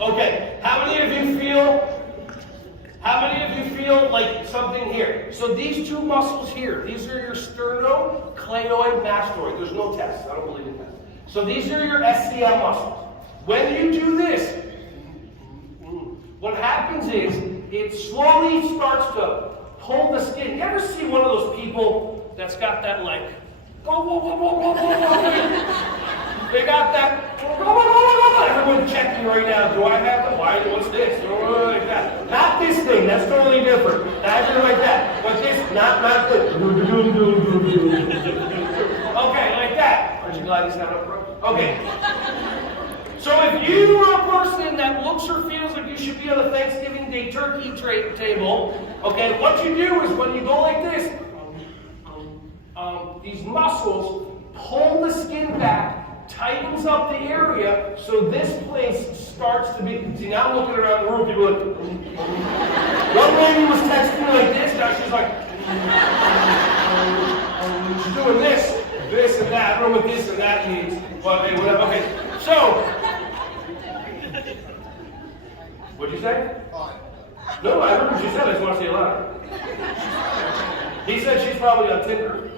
Okay, how many of you feel like something here? So these two muscles here, these are your sternocleidoid mastoid. There's no tests, I don't believe in tests. So these are your SCM muscles. When you do this, what happens is it slowly starts to pull the skin. You ever see one of those people that's got that like, they got that, everyone's checking right now, do I have the, why, what's this? Like that. Not this thing, that's totally different. That's like that. But this, not this. Okay, like that. Aren't you glad he's not up front? Okay. So if you are a person that looks or feels like you should be on a Thanksgiving Day turkey table, okay, what you do is when you go like this, these muscles pull the skin back, tightens up the area, so this place starts to be, see now I'm looking around the room, people are like, one lady was texting me like this, now she's like, she's doing this and that, I don't know what this and that means, but hey, whatever, okay, so, what'd you say? No, I heard what she said, I just want to say it louder. He said she's probably on Tinder.